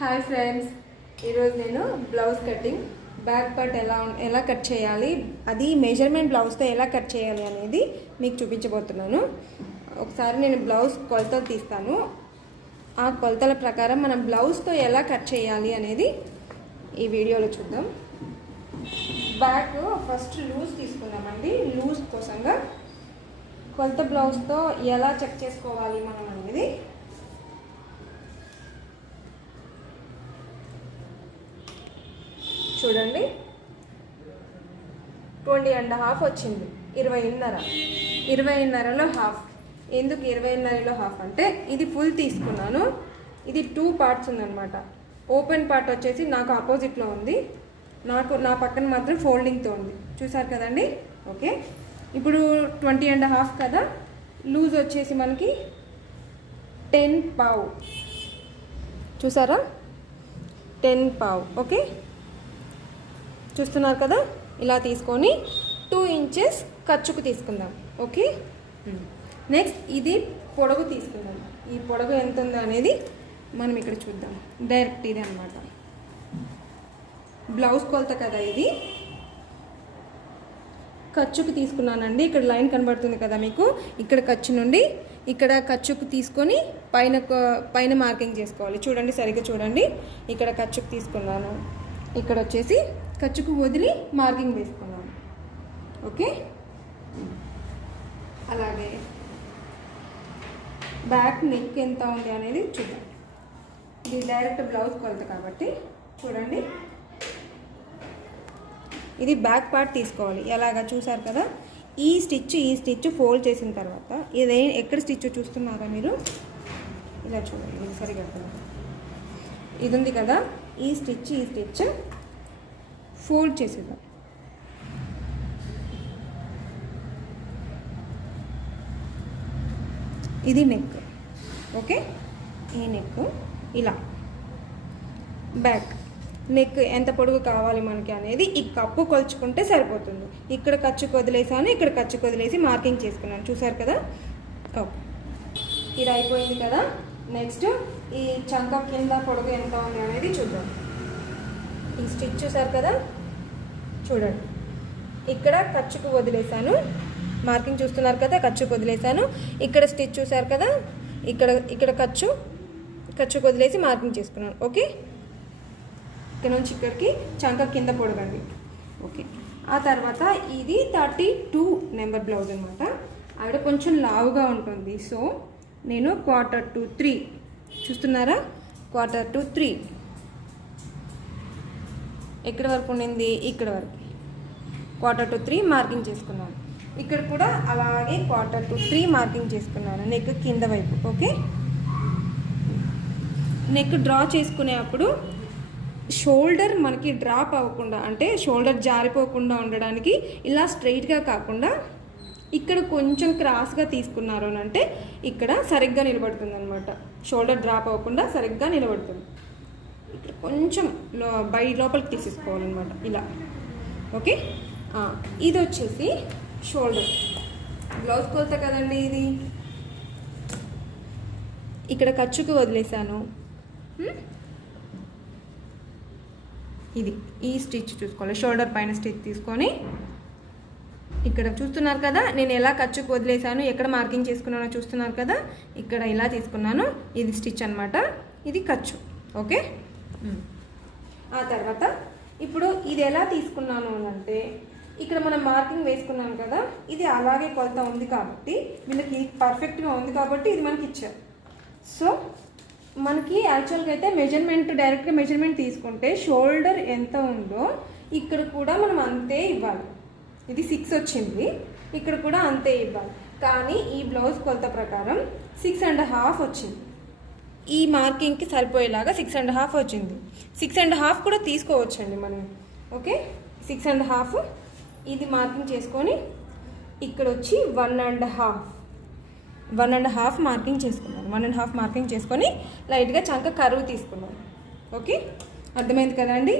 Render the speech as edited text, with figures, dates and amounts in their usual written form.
Hi friends, ఈరోజు నేను blouse cutting back part ఎలా కట్ చేయాలి, అది మెజర్మెంట్ బ్లౌజ్తో ఎలా కట్ చేయాలి అనేది మీకు చూపించబోతున్నాను. ఒకసారి నేను బ్లౌజ్ కొలతలు తీస్తాను. ఆ కొలతల ప్రకారం మనం బ్లౌజ్తో ఎలా కట్ చేయాలి అనేది ఈ వీడియోలో చూద్దాం. బ్యాక్ ఫస్ట్ లూజ్ తీసుకుందామండి. లూజ్ కోసంగా కొలత బ్లౌజ్తో ఎలా చెక్ చేసుకోవాలి మనం అనేది చూడండి. 20.5 వచ్చింది. 20.5లో హాఫ్. ఎందుకు 20.5లో హాఫ్ అంటే ఇది ఫుల్ తీసుకున్నాను. ఇది 2 పార్ట్స్ ఉందన్నమాట. ఓపెన్ పార్ట్ వచ్చేసి నాకు ఆపోజిట్లో ఉంది, నా పక్కన మాత్రం ఫోల్డింగ్తో ఉంది. చూసారు కదండి. ఓకే, ఇప్పుడు 20.5 కదా. లూజ్ వచ్చేసి మనకి 10 పావు. చూసారా, 10 పావు. ఓకే, చూస్తున్నారు కదా. ఇలా తీసుకొని 2 ఇంచెస్ ఖర్చుకు తీసుకుందాం. ఓకే, నెక్స్ట్ ఇది పొడవు తీసుకుందాం. ఈ పొడవు ఎంత ఉందో అనేది మనం ఇక్కడ చూద్దాం. డైరెక్ట్ ఇది అనమాట బ్లౌజ్ కొలత కదా. ఇది ఖర్చుకు తీసుకున్నానండి. ఇక్కడ లైన్ కనబడుతుంది కదా మీకు. ఇక్కడ ఖర్చు నుండి ఇక్కడ ఖర్చుకు తీసుకొని పైన మార్కింగ్ చేసుకోవాలి. చూడండి, సరిగ్గా చూడండి. ఇక్కడ ఖర్చుకు తీసుకున్నాను, ఇక్కడ వచ్చేసి ఖర్చుకు వదిలి మార్కింగ్ వేసుకున్నాను. ఓకే, అలాగే బ్యాక్ నెక్ ఎంత ఉంది అనేది చూద్దాం. ఇది డైరెక్ట్ బ్లౌజ్ కొలత కాబట్టి చూడండి. ఇది బ్యాక్ పార్ట్ తీసుకోవాలి. ఎలాగా చూసారు కదా. ఈ స్టిచ్ ఫోల్డ్ చేసిన తర్వాత ఇది ఎక్కడ స్టిచ్ చూస్తున్నారా మీరు, ఇలా చూడండి. ఇది సరిగా ఇది ఉంది కదా. ఈ స్టిచ్ ఫోల్డ్ చేసేద్దాం. ఇది నెక్. ఓకే, ఈ నెక్ ఇలా. బ్యాక్ నెక్ ఎంత పొడుగు కావాలి మనకి అనేది ఈ కప్పు కొలుచుకుంటే సరిపోతుంది. ఇక్కడ ఖర్చుకు వదిలేసాను, ఇక్కడ ఖర్చుకు వదిలేసి మార్కింగ్ చేసుకున్నాను. చూసారు కదా. ఓకే, ఇది అయిపోయింది కదా. నెక్స్ట్ ఈ చంక కింద పొడుగు ఎంత ఉంది అనేది చూద్దాం. ఈ స్టిచ్ చూసారు కదా, చూడండి. ఇక్కడ ఖర్చుకు వదిలేసాను, మార్కింగ్ చూస్తున్నారు కదా. ఖర్చుకు వదిలేసాను. ఇక్కడ స్టిచ్ చూసారు కదా. ఇక్కడ ఖర్చుకు వదిలేసి మార్కింగ్ చేసుకున్నాను. ఓకే, ఇక్కడ నుంచి ఇక్కడికి చంక కింద పొడగండి. ఓకే, ఆ తర్వాత ఇది 32 నెంబర్ బ్లౌజ్ అనమాట. ఆవిడ కొంచెం లావుగా ఉంటుంది. సో నేను 1/4 చూస్తున్నారా, 1/4 ఎక్కడి వరకు ఉండింది, ఇక్కడ వరకు 1/4 మార్కింగ్ చేసుకున్నాను. ఇక్కడ కూడా అలాగే 1/4 మార్కింగ్ చేసుకున్నాను నెక్ కింద వైపు. ఓకే, నెక్ డ్రా చేసుకునేప్పుడు షోల్డర్ మనకి డ్రాప్ అవ్వకుండా, అంటే షోల్డర్ జారిపోకుండా ఉండడానికి ఇలా స్ట్రైట్గా కాకుండా ఇక్కడ కొంచెం క్రాస్గా తీసుకున్నారు అని అంటే ఇక్కడ సరిగ్గా నిలబడుతుంది అనమాట. షోల్డర్ డ్రాప్ అవ్వకుండా సరిగ్గా నిలబడుతుంది. ఇక్కడ కొంచెం లోపలికి తీసేసుకోవాలన్నమాట ఇలా. ఓకే, ఇది వచ్చేసి షోల్డర్ బ్లౌజ్ కొలత కదండి. ఇది ఇక్కడ ఖర్చుకు వదిలేసాను. ఇది ఈ స్టిచ్ చూసుకోవాలి. షోల్డర్ పైన స్టిచ్ తీసుకొని ఇక్కడ చూస్తున్నారు కదా. నేను ఎలా ఖర్చుకు వదిలేసాను, ఎక్కడ మార్కింగ్ చేసుకున్నానో చూస్తున్నారు కదా. ఇక్కడ ఇలా తీసుకున్నాను. ఇది స్టిచ్ అనమాట, ఇది ఖర్చు. ఓకే, ఆ తర్వాత ఇప్పుడు ఇది ఎలా తీసుకున్నాను అంటే ఇక్కడ మనం మార్కింగ్ వేసుకున్నాను కదా. ఇది అలాగే కొలత ఉంది కాబట్టి వీళ్ళకి పర్ఫెక్ట్గా ఉంది కాబట్టి ఇది మనకి ఇచ్చారు. సో మనకి యాక్చువల్గా అయితే డైరెక్ట్గా మెజర్మెంట్ తీసుకుంటే షోల్డర్ ఎంత ఉందో ఇక్కడ కూడా మనం అంతే ఇవ్వాలి. ఇది 6 వచ్చింది, ఇక్కడ కూడా అంతే ఇవ్వాలి. కానీ ఈ బ్లౌజ్ కొలత ప్రకారం 6.5 వచ్చింది. ఈ మార్కింగ్కి సరిపోయేలాగా 6.5 వచ్చింది. 6.5 కూడా తీసుకోవచ్చండి మనం. ఓకే, 6.5 ఇది మార్కింగ్ చేసుకొని ఇక్కడ వచ్చి 1.5 మార్కింగ్ చేసుకున్నాను. 1.5 మార్కింగ్ చేసుకొని లైట్గా చంక కరువు తీసుకున్నాను. ఓకే, అర్థమైంది కదండి.